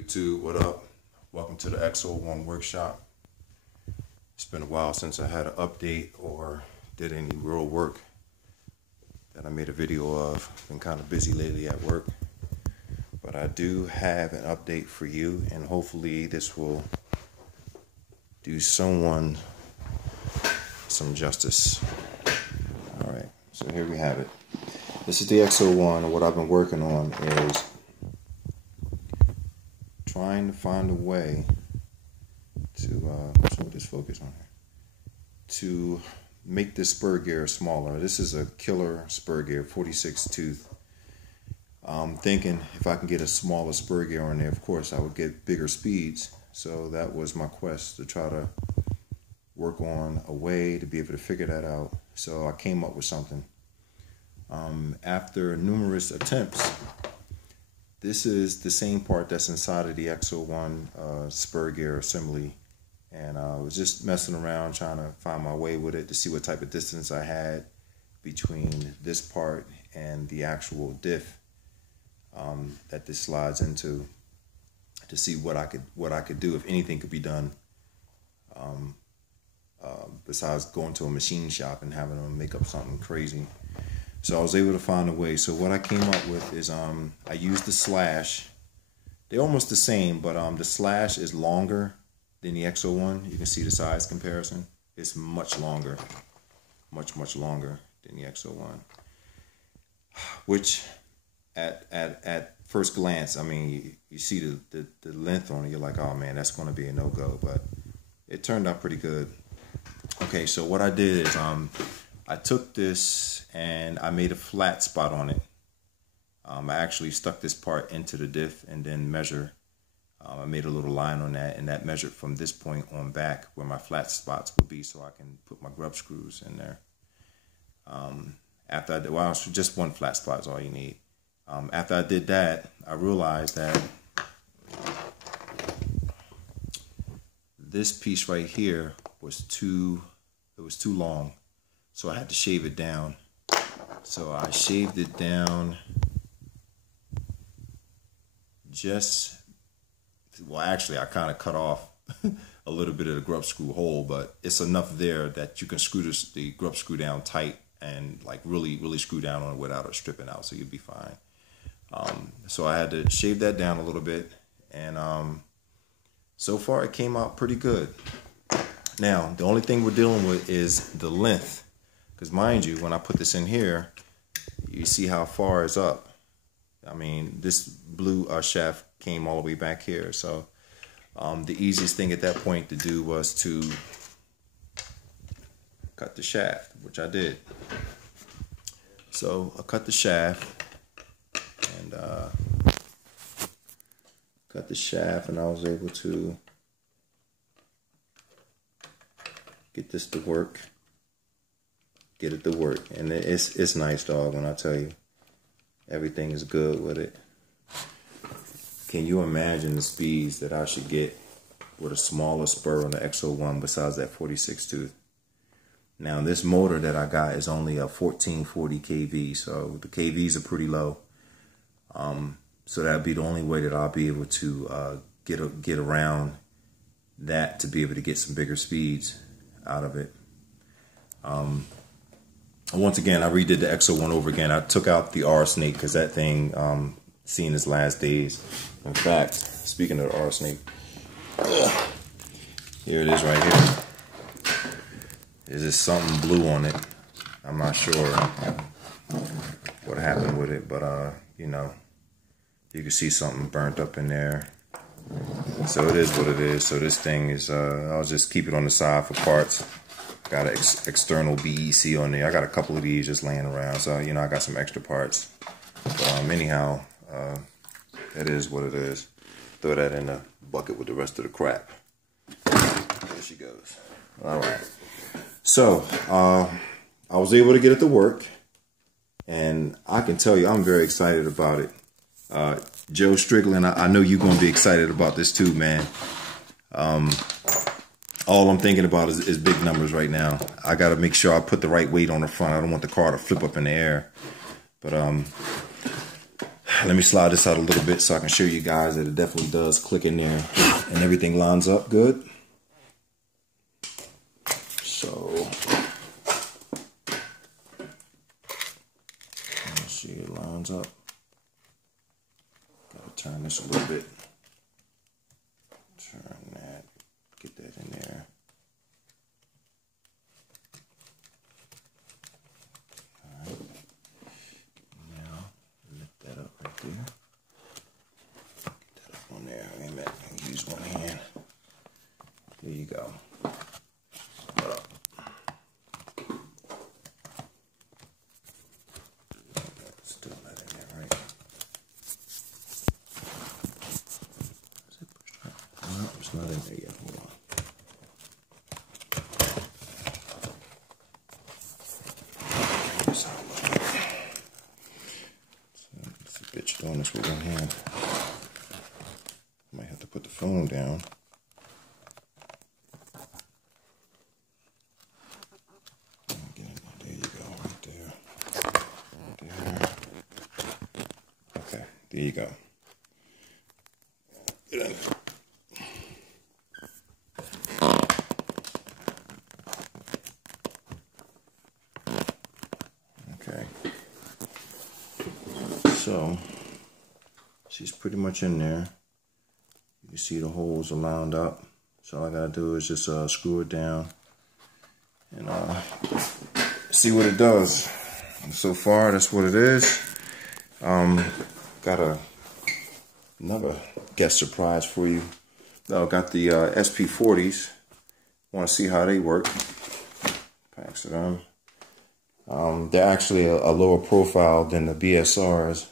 YouTube, what up? Welcome to the Xo1 workshop. It's been a while since I had an update or did any real work that I made a video of. Been kind of busy lately at work, but I do have an update for you, and hopefully this will do someone some justice. All right, so here we have it. This is the Xo1, and what I've been working on is trying to find a way to just focus on here, to make this spur gear smaller. This is a killer spur gear, 46 tooth. I'm thinking if I can get a smaller spur gear on there, of course I would get bigger speeds. So that was my quest, to try to work on a way to be able to figure that out. So I came up with something. After numerous attempts, this is the same part that's inside of the Xo1 spur gear assembly, and I was just messing around trying to find my way with it to see what type of distance I had between this part and the actual diff that this slides into, to see what I could do, if anything could be done, besides going to a machine shop and having them make up something crazy. So I was able to find a way. So what I came up with is I used the slash. They're almost the same, but the slash is longer than the Xo1. You can see the size comparison. It's much longer, much longer than the Xo1. Which, at first glance, I mean, you see the length on it. You're like, oh man, that's going to be a no-go. But it turned out pretty good. Okay, so what I did is I took this and I made a flat spot on it. I actually stuck this part into the diff and then measure. I made a little line on that, and that measured from this point on back where my flat spots would be, so I can put my grub screws in there. After I did, well, just one flat spot is all you need. After I did that, I realized that this piece right here was too long. So I had to shave it down. So I shaved it down well, actually I kind of cut off a little bit of the grub screw hole, but it's enough there that you can screw the grub screw down tight and like really screw down on it without it stripping out, so you'll be fine. So I had to shave that down a little bit, and so far it came out pretty good. Now, the only thing we're dealing with is the length. Because mind you, when I put this in here, you see how far it's up. I mean, this blue shaft came all the way back here. So the easiest thing at that point to do was to cut the shaft, which I did. So I cut the shaft, and I was able to get this to work. Get it to work, and it's nice, dog. When I tell you, everything is good with it. Can you imagine the speeds that I should get with a smaller spur on the Xo1 besides that 46 tooth? Now this motor that I got is only a 1440 kV, so the kVs are pretty low. So that'd be the only way that I'll be able to get around that, to be able to get some bigger speeds out of it. Once again, I redid the Xo1 over again. I took out the R snake because that thing seen its last days. In fact, speaking of the R snake, here it is right here. There's just something blue on it. I'm not sure what happened with it, but you know, you can see something burnt up in there. So it is what it is. So this thing is, I'll just keep it on the side for parts. Got an external BEC on there. I got a couple of these just laying around, so you know I got some extra parts. But anyhow, it is what it is. Throw that in the bucket with the rest of the crap. There she goes. All right. So I was able to get it to work, and I can tell you I'm very excited about it. Joe Strickland, I know you're gonna be excited about this too, man. All I'm thinking about is big numbers right now. I got to make sure I put the right weight on the front. I don't want the car to flip up in the air. But Let me slide this out a little bit so I can show you guys that it definitely does click in there and everything lines up good. So, let's see, it lines up. Gotta turn this a little bit. Turn that, get that in there. Alright. Now, lift that up right there. Get that up on there. Wait a minute, I use one hand. There you go. Still not in there, right? No, it's not in there yet. Hold on. It's a bitch doing this with one hand. Might have to put the phone down. There you go, right there. Right there. Okay, there you go. Get in there. Okay, so she's pretty much in there. You can see the holes are lined up. So all I gotta do is just screw it down and see what it does. And so far, that's what it is. Got another guest surprise for you. Got the SP40s. Want to see how they work? Packs of them. They're actually a lower profile than the BSRs.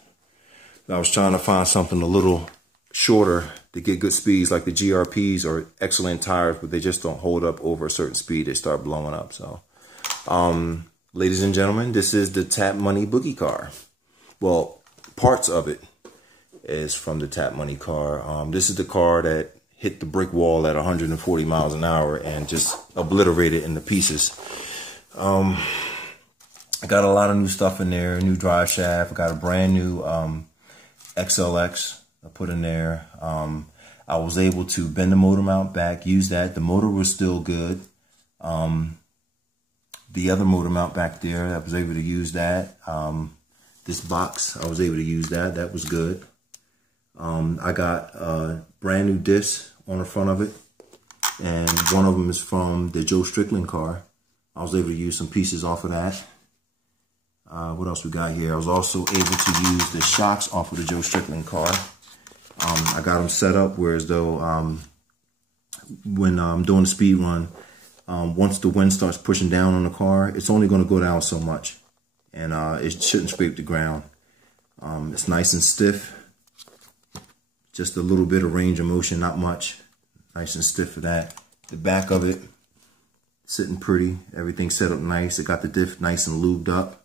I was trying to find something a little shorter to get good speeds. Like the GRPs are excellent tires, but they just don't hold up over a certain speed. They start blowing up. So, ladies and gentlemen, this is the Tap Money Boogie car. Well, parts of it is from the Tap Money car. This is the car that hit the brick wall at 140 miles an hour and just obliterated into pieces. I got a lot of new stuff in there, new drive shaft. I got a brand new XLX I put in there. I was able to bend the motor mount back, use that. The motor was still good. The other motor mount back there, I was able to use that. This box, I was able to use that. That was good. I got brand new discs on the front of it. And one of them is from the Joe Strickland car. I was able to use some pieces off of that. What else we got here? I was also able to use the shocks off of the Joe Strickland car. I got them set up where as though when I'm doing the speed run, once the wind starts pushing down on the car, it's only going to go down so much. And it shouldn't scrape the ground. It's nice and stiff. Just a little bit of range of motion, not much. Nice and stiff for that. The back of it, sitting pretty. Everything's set up nice. It got the diff nice and lubed up.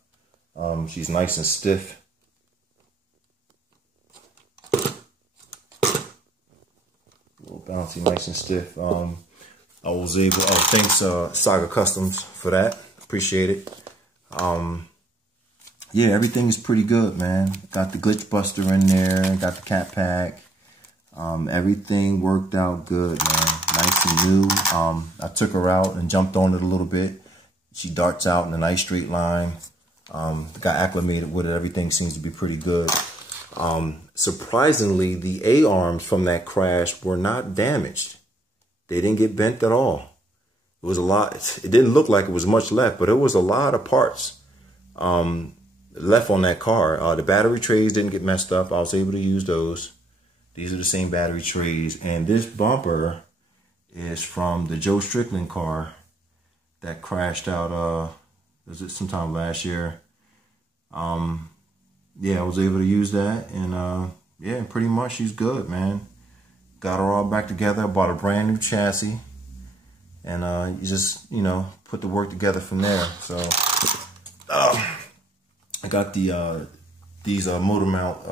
She's nice and stiff. A little bouncy, nice and stiff. I was able, thanks Saga Customs for that. Appreciate it. Yeah, everything is pretty good, man. Got the glitch buster in there, got the cat pack. Everything worked out good, man. Nice and new. I took her out and jumped on it a little bit. She darts out in a nice straight line. Got acclimated with it. Everything seems to be pretty good. Surprisingly, the A-arms from that crash were not damaged. They didn't get bent at all. It was a lot. It didn't look like it was much left, but it was a lot of parts left on that car. The battery trays didn't get messed up. I was able to use those. These are the same battery trays. And this bumper is from the Joe Strickland car that crashed out, was it sometime last year? Yeah, I was able to use that. And yeah, pretty much she's good, man. Got her all back together. I bought a brand new chassis. And you just, you know, put the work together from there. So I got the these motor mount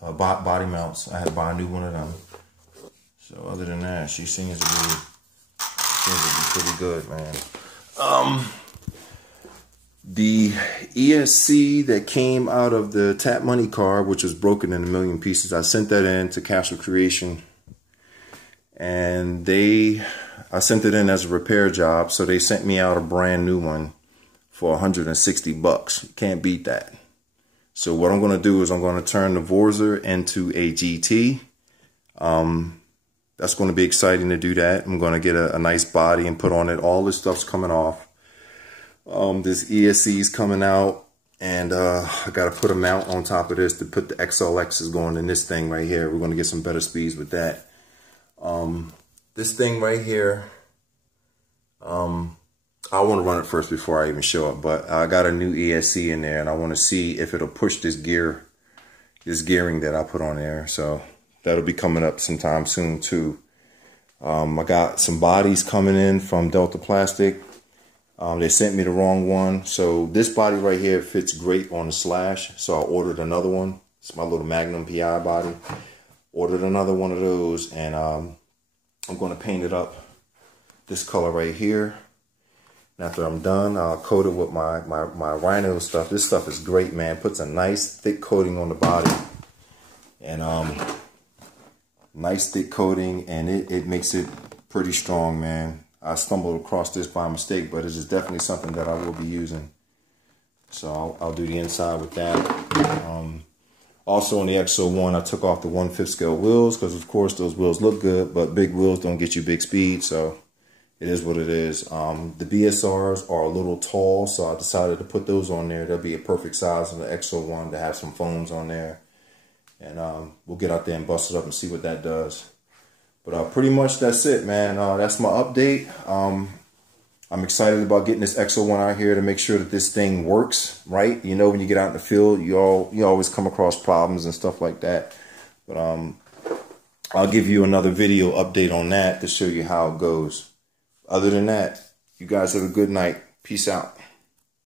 body mounts. I had to buy a new one of them. So other than that, she seems to be pretty good, man. The ESC that came out of the Tap Money card, which was broken in a million pieces, I sent that in to Castle Creation, and I sent it in as a repair job, so they sent me out a brand new one for 160 bucks. Can't beat that. So what I'm going to do is I'm going to turn the Vorzer into a GT. That's going to be exciting to do that. I'm going to get a nice body and put on it. All this stuff's coming off. This ESC is coming out, and I got to put a mount on top of this to put the XLXs going in this thing right here. We're going to get some better speeds with that. This thing right here, I want to run it first before I even show it, but I got a new ESC in there, and I want to see if it'll push this gearing that I put on there. So that'll be coming up sometime soon too. I got some bodies coming in from Delta Plastic. They sent me the wrong one. So this body right here fits great on the Slash. So I ordered another one. It's my little Magnum PI body. Ordered another one of those, and I'm going to paint it up this color right here. And after I'm done, I'll coat it with my Rhino stuff. This stuff is great, man. Puts a nice thick coating on the body. And nice thick coating, and it makes it pretty strong, man. I stumbled across this by mistake, but it is definitely something that I will be using. So I'll do the inside with that. Also on the Xo1, I took off the 1/5 scale wheels because, of course, those wheels look good, but big wheels don't get you big speed, so it is what it is. The BSRs are a little tall, so I decided to put those on there. They'll be a perfect size on the Xo1 to have some foams on there. And we'll get out there and bust it up and see what that does. But pretty much that's it, man. That's my update. I'm excited about getting this Xo1 out here to make sure that this thing works right. You know, when you get out in the field, you always come across problems and stuff like that. But I'll give you another video update on that to show you how it goes. Other than that, you guys have a good night. Peace out.